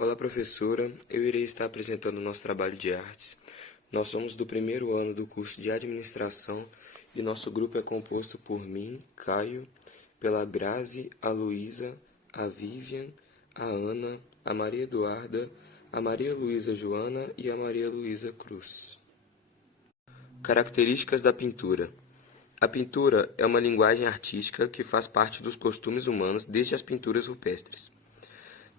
Olá, professora. Eu irei estar apresentando o nosso trabalho de artes. Nós somos do primeiro ano do curso de administração e nosso grupo é composto por mim, Caio, pela Grazi, a Luísa, a Vivian, a Ana, a Maria Eduarda, a Maria Luísa Joana e a Maria Luísa Cruz. Características da pintura. A pintura é uma linguagem artística que faz parte dos costumes humanos desde as pinturas rupestres.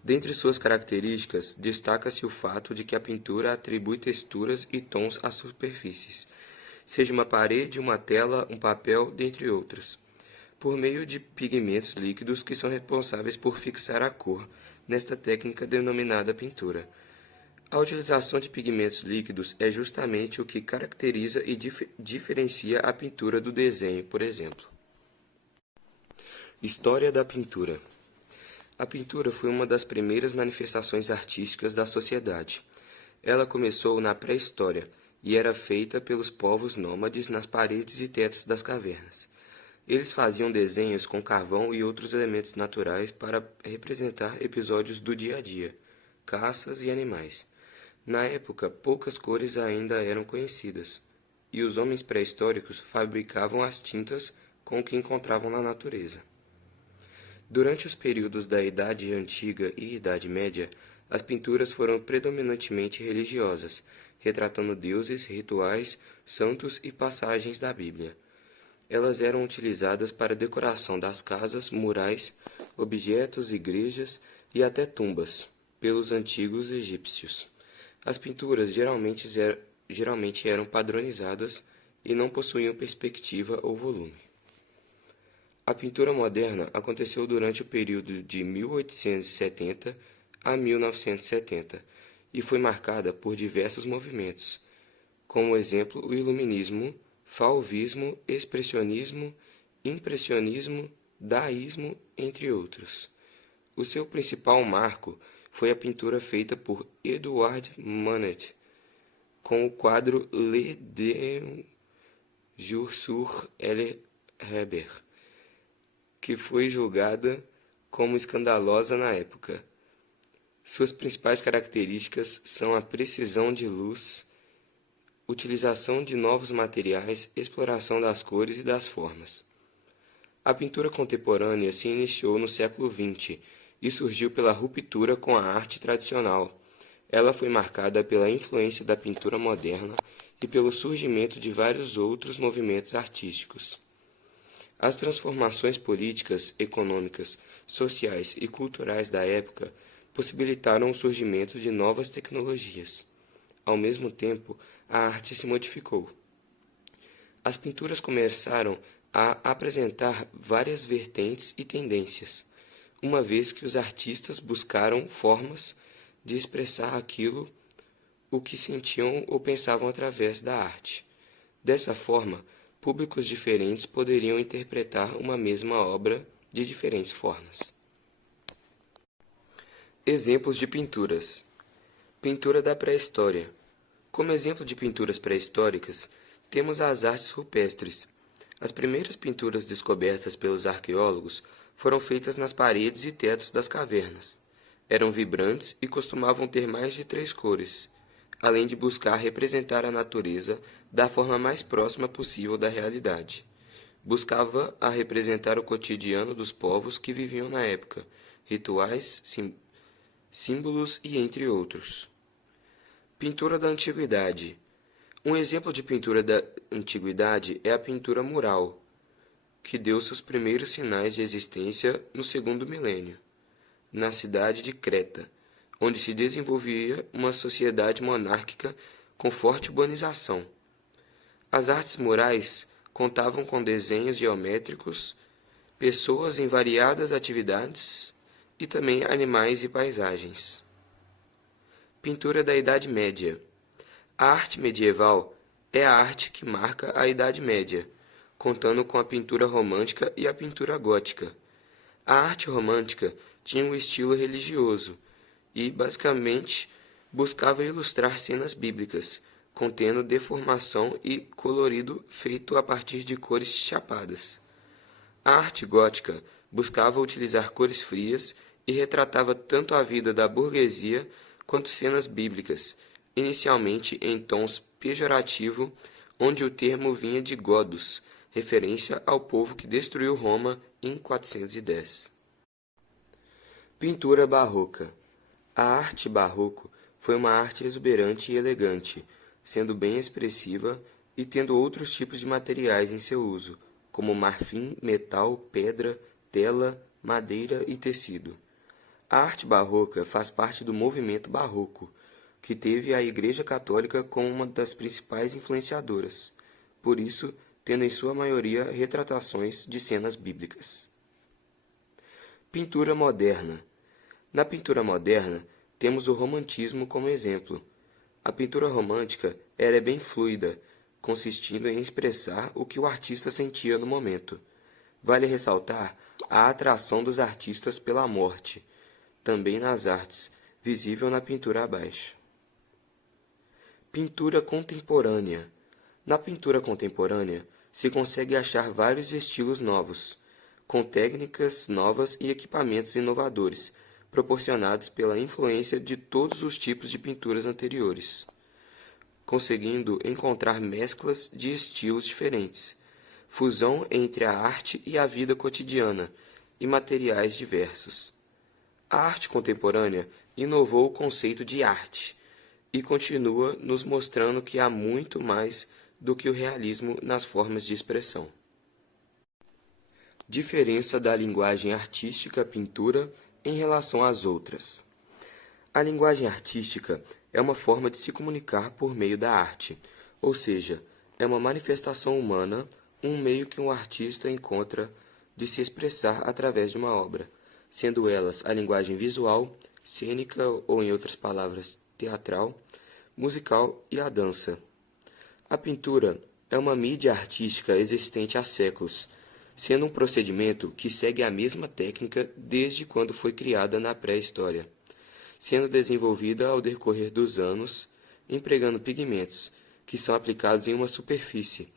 Dentre suas características, destaca-se o fato de que a pintura atribui texturas e tons às superfícies, seja uma parede, uma tela, um papel, dentre outras, por meio de pigmentos líquidos que são responsáveis por fixar a cor, nesta técnica denominada pintura. A utilização de pigmentos líquidos é justamente o que caracteriza e diferencia a pintura do desenho, por exemplo. História da pintura. A pintura foi uma das primeiras manifestações artísticas da sociedade. Ela começou na pré-história e era feita pelos povos nômades nas paredes e tetos das cavernas. Eles faziam desenhos com carvão e outros elementos naturais para representar episódios do dia a dia, caças e animais. Na época, poucas cores ainda eram conhecidas, e os homens pré-históricos fabricavam as tintas com o que encontravam na natureza. Durante os períodos da Idade Antiga e Idade Média, as pinturas foram predominantemente religiosas, retratando deuses, rituais, santos e passagens da Bíblia. Elas eram utilizadas para decoração das casas, murais, objetos, igrejas e até tumbas, pelos antigos egípcios. As pinturas geralmente eram padronizadas e não possuíam perspectiva ou volume. A pintura moderna aconteceu durante o período de 1870 a 1970 e foi marcada por diversos movimentos, como exemplo o iluminismo, fauvismo, expressionismo, impressionismo, daísmo, entre outros. O seu principal marco foi a pintura feita por Edouard Manet, com o quadro Le Jour sur le Reber, que foi julgada como escandalosa na época. Suas principais características são a precisão de luz, utilização de novos materiais, exploração das cores e das formas. A pintura contemporânea se iniciou no século XX e surgiu pela ruptura com a arte tradicional. Ela foi marcada pela influência da pintura moderna e pelo surgimento de vários outros movimentos artísticos. As transformações políticas, econômicas, sociais e culturais da época possibilitaram o surgimento de novas tecnologias. Ao mesmo tempo, a arte se modificou. As pinturas começaram a apresentar várias vertentes e tendências, uma vez que os artistas buscaram formas de expressar o que sentiam ou pensavam através da arte. Dessa forma, públicos diferentes poderiam interpretar uma mesma obra de diferentes formas. Exemplos de pinturas. Pintura da pré-história. Como exemplo de pinturas pré-históricas, temos as artes rupestres. As primeiras pinturas descobertas pelos arqueólogos foram feitas nas paredes e tetos das cavernas. Eram vibrantes e costumavam ter mais de 3 cores, além de buscar representar a natureza da forma mais próxima possível da realidade. Buscava a representar o cotidiano dos povos que viviam na época, rituais, símbolos e entre outros. Pintura da Antiguidade. Um exemplo de pintura da Antiguidade é a pintura mural, que deu seus primeiros sinais de existência no segundo milênio, na cidade de Creta, onde se desenvolvia uma sociedade monárquica com forte urbanização. As artes murais contavam com desenhos geométricos, pessoas em variadas atividades e também animais e paisagens. Pintura da Idade Média. A arte medieval é a arte que marca a Idade Média, contando com a pintura romântica e a pintura gótica. A arte romântica tinha um estilo religioso e, basicamente, buscava ilustrar cenas bíblicas, contendo deformação e colorido feito a partir de cores chapadas. A arte gótica buscava utilizar cores frias e retratava tanto a vida da burguesia quanto cenas bíblicas, inicialmente em tons pejorativo, onde o termo vinha de godos, referência ao povo que destruiu Roma em 410. Pintura barroca. A arte barroco foi uma arte exuberante e elegante, sendo bem expressiva e tendo outros tipos de materiais em seu uso, como marfim, metal, pedra, tela, madeira e tecido. A arte barroca faz parte do movimento barroco, que teve a Igreja Católica como uma das principais influenciadoras, por isso, tendo em sua maioria retratações de cenas bíblicas. Pintura moderna. Na pintura moderna, temos o romantismo como exemplo. A pintura romântica era bem fluida, consistindo em expressar o que o artista sentia no momento. Vale ressaltar a atração dos artistas pela morte, também nas artes, visível na pintura abaixo. Pintura contemporânea. Na pintura contemporânea, se consegue achar vários estilos novos, com técnicas novas e equipamentos inovadores, proporcionados pela influência de todos os tipos de pinturas anteriores, conseguindo encontrar mesclas de estilos diferentes, fusão entre a arte e a vida cotidiana e materiais diversos. A arte contemporânea inovou o conceito de arte e continua nos mostrando que há muito mais do que o realismo nas formas de expressão. Diferença da linguagem artística pintura em relação às outras. A linguagem artística é uma forma de se comunicar por meio da arte, ou seja, é uma manifestação humana, um meio que um artista encontra de se expressar através de uma obra, sendo elas a linguagem visual, cênica ou, em outras palavras, teatral, musical e a dança. A pintura é uma mídia artística existente há séculos, sendo um procedimento que segue a mesma técnica desde quando foi criada na pré-história, sendo desenvolvida ao decorrer dos anos, empregando pigmentos, que são aplicados em uma superfície,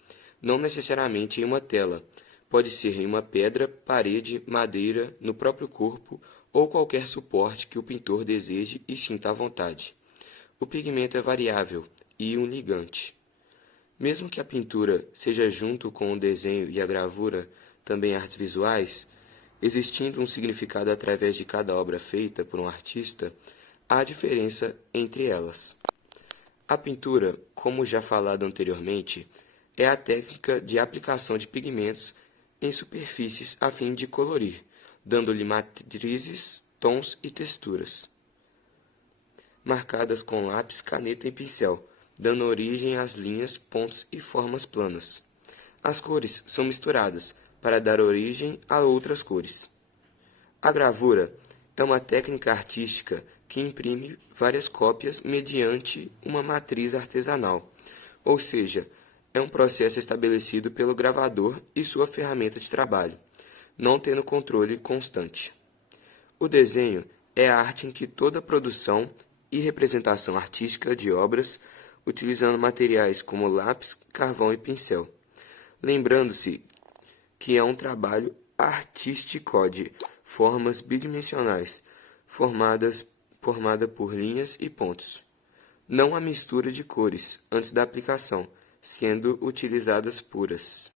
não necessariamente em uma tela, pode ser em uma pedra, parede, madeira, no próprio corpo ou qualquer suporte que o pintor deseje e sinta à vontade. O pigmento é variável e um ligante. Mesmo que a pintura seja junto com o desenho e a gravura também artes visuais, existindo um significado através de cada obra feita por um artista, há diferença entre elas. A pintura, como já falado anteriormente, é a técnica de aplicação de pigmentos em superfícies a fim de colorir, dando-lhe matrizes, tons e texturas, marcadas com lápis, caneta e pincel, dando origem às linhas, pontos e formas planas. As cores são misturadas para dar origem a outras cores. A gravura é uma técnica artística que imprime várias cópias mediante uma matriz artesanal, ou seja, é um processo estabelecido pelo gravador e sua ferramenta de trabalho, não tendo controle constante. O desenho é a arte em que toda produção e representação artística de obras utilizando materiais como lápis, carvão e pincel. Lembrando-se que é um trabalho artístico de formas bidimensionais, formada por linhas e pontos. Não a mistura de cores antes da aplicação, sendo utilizadas puras.